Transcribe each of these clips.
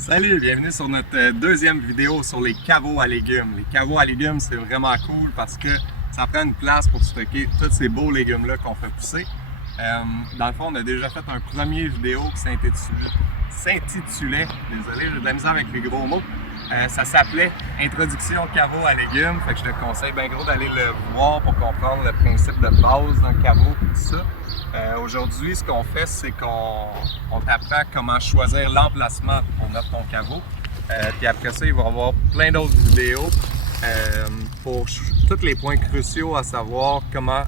Salut, bienvenue sur notre deuxième vidéo sur les caveaux à légumes. Les caveaux à légumes, c'est vraiment cool parce que ça prend une place pour stocker tous ces beaux légumes-là qu'on fait pousser. Dans le fond, on a déjà fait un premier vidéo qui s'intitulait, désolé, j'ai de la misère avec les gros mots, ça s'appelait Introduction caveau à légumes. Fait que je te conseille bien gros d'aller le voir pour comprendre le principe de base d'un caveau et tout ça. Aujourd'hui, ce qu'on fait, c'est qu'on t'apprend comment choisir l'emplacement pour mettre ton caveau. Puis après ça, il va y avoir plein d'autres vidéos pour tous les points cruciaux à savoir comment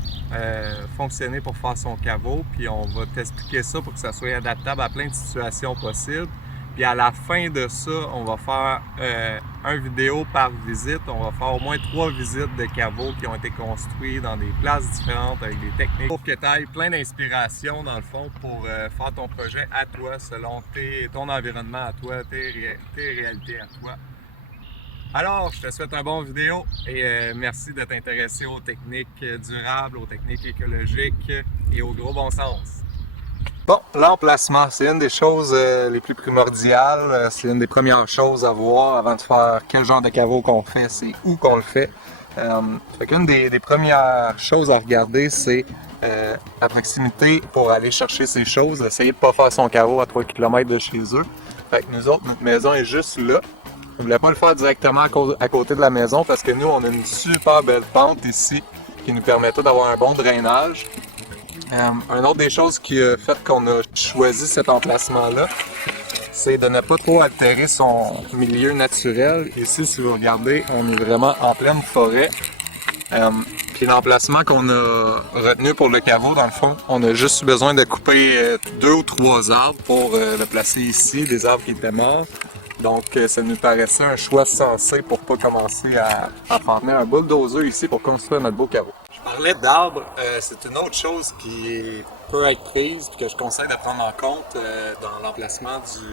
fonctionner pour faire son caveau. Puis on va t'expliquer ça pour que ça soit adaptable à plein de situations possibles. Puis à la fin de ça, on va faire une vidéo par visite. On va faire au moins 3 visites de caveaux qui ont été construits dans des places différentes avec des techniques pour que tu aies plein d'inspiration dans le fond pour faire ton projet à toi, selon ton environnement à toi, tes réalités à toi. Alors, je te souhaite un bon vidéo et merci de t'intéresser aux techniques durables, aux techniques écologiques et au gros bon sens. Bon, l'emplacement, c'est une des choses les plus primordiales. C'est une des premières choses à voir avant de faire quel genre de caveau qu'on fait, c'est où qu'on le fait. Fait qu'une des premières choses à regarder, c'est la proximité pour aller chercher ces choses. Essayer de ne pas faire son caveau à 3 km de chez eux. Fait que nous autres, notre maison est juste là. On ne voulait pas le faire directement à côté de la maison parce que nous, on a une super belle pente ici qui nous permettait d'avoir un bon drainage. Une autre des choses qui a fait qu'on a choisi cet emplacement-là, c'est de ne pas trop altérer son milieu naturel. Ici, si vous regardez, on est vraiment en pleine forêt. Puis l'emplacement qu'on a retenu pour le caveau, dans le fond, on a juste besoin de couper 2 ou 3 arbres pour le placer ici, des arbres qui étaient morts. Donc, ça nous paraissait un choix sensé pour pas commencer à faire un bulldozer ici pour construire notre beau caveau. Je parlais d'arbres, c'est une autre chose qui peut être prise et que je conseille de prendre en compte dans l'emplacement du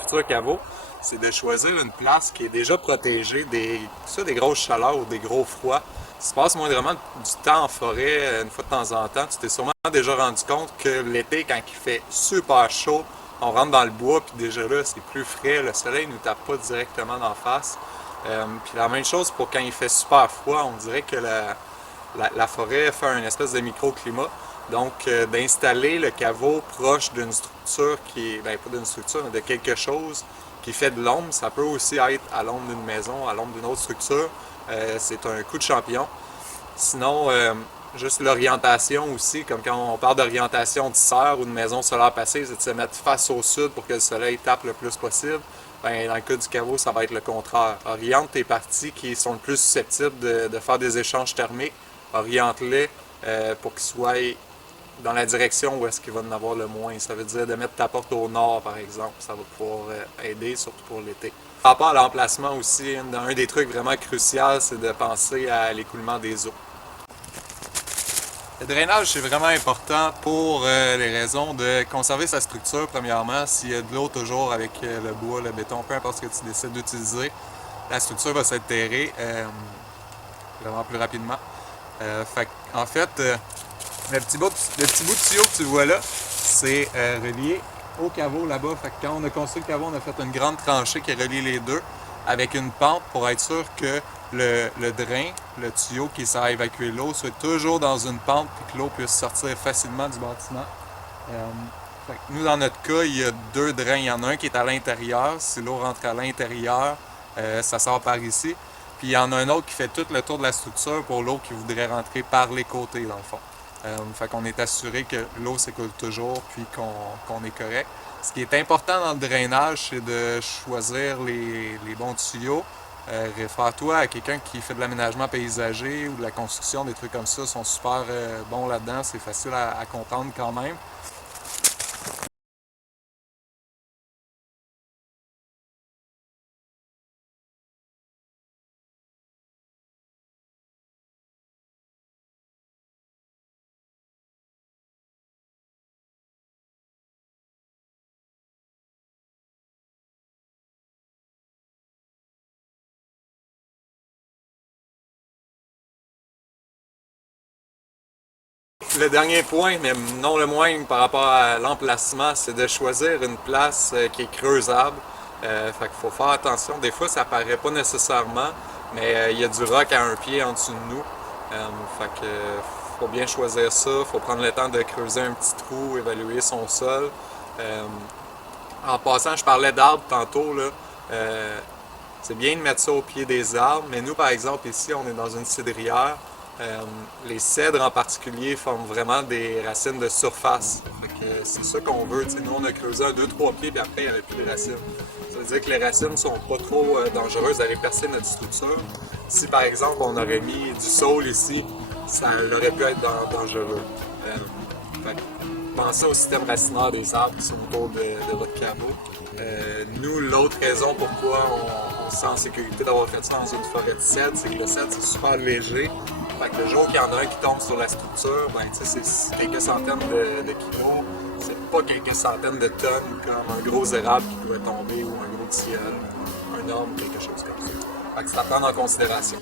futur caveau. C'est de choisir une place qui est déjà protégée des grosses chaleurs ou des gros froids. Si tu passes moindrement du temps en forêt, une fois de temps en temps, tu t'es sûrement déjà rendu compte que l'été, quand il fait super chaud, on rentre dans le bois, puis déjà là, c'est plus frais, le soleil ne nous tape pas directement d'en face. Puis la même chose pour quand il fait super froid, on dirait que la forêt fait un espèce de microclimat. Donc, d'installer le caveau proche d'une structure qui est, ben pas d'une structure, mais de quelque chose qui fait de l'ombre, ça peut aussi être à l'ombre d'une maison, à l'ombre d'une autre structure. C'est un coup de champion. Sinon, juste l'orientation aussi, comme quand on parle d'orientation de serre ou de maison solaire passée, c'est de se mettre face au sud pour que le soleil tape le plus possible. Ben, dans le cas du caveau, ça va être le contraire. Oriente tes parties qui sont le plus susceptibles de faire des échanges thermiques, oriente-les pour qu'ils soient dans la direction où est-ce qu'il va en avoir le moins. Ça veut dire de mettre ta porte au nord, par exemple. Ça va pouvoir aider, surtout pour l'été. Par rapport à l'emplacement aussi, un des trucs vraiment cruciaux, c'est de penser à l'écoulement des eaux. Le drainage, c'est vraiment important pour les raisons de conserver sa structure, premièrement. S'il y a de l'eau toujours avec le bois, le béton, peu importe ce que tu décides d'utiliser, la structure va s'altérer vraiment plus rapidement. En fait, le petit bout de tuyau que tu vois là, c'est relié au caveau là-bas. Fait que quand on a construit le caveau, on a fait une grande tranchée qui relie les deux avec une pente pour être sûr que le drain, le tuyau qui sert à évacuer l'eau, soit toujours dans une pente et que l'eau puisse sortir facilement du bâtiment. Nous, dans notre cas, il y a 2 drains. Il y en a un qui est à l'intérieur. Si l'eau rentre à l'intérieur, ça sort par ici. Puis il y en a un autre qui fait tout le tour de la structure pour l'eau qui voudrait rentrer par les côtés, dans le fond. Fait qu'on est assuré que l'eau s'écoule toujours puis qu'on est correct. Ce qui est important dans le drainage, c'est de choisir les bons tuyaux. Réfère-toi à quelqu'un qui fait de l'aménagement paysager ou de la construction, des trucs comme ça. Ils sont super bons là-dedans. C'est facile à comprendre quand même. Le dernier point, mais non le moindre par rapport à l'emplacement, c'est de choisir une place qui est creusable. Fait qu'il faut faire attention. Des fois, ça paraît pas nécessairement, mais il y a du roc à un pied en dessous de nous. Fait que faut bien choisir ça. Faut prendre le temps de creuser un petit trou, évaluer son sol. En passant, je parlais d'arbres tantôt, là. C'est bien de mettre ça au pied des arbres, mais nous, par exemple, ici, on est dans une cédrière. Les cèdres en particulier forment vraiment des racines de surface. C'est ça qu'on veut. T'sais, nous, on a creusé un 2-3 pieds, puis après, il n'y avait plus de racines. Ça veut dire que les racines ne sont pas trop dangereuses d'aller percer notre structure. Si, par exemple, on aurait mis du saule ici, ça aurait pu être dangereux. Pensez au système racinaire des arbres qui sont autour de votre caveau. Nous, l'autre raison pourquoi on se sent en sécurité d'avoir fait ça dans une forêt de cèdre, c'est que le cèdre, c'est super léger. Fait que le jour qu'il y en a un qui tombe sur la structure, ben, c'est quelques centaines de kilos. C'est pas quelques centaines de tonnes comme un gros érable qui pourrait tomber ou un gros tilleul, un arbre, quelque chose comme ça. Fait que c'est à prendre en considération.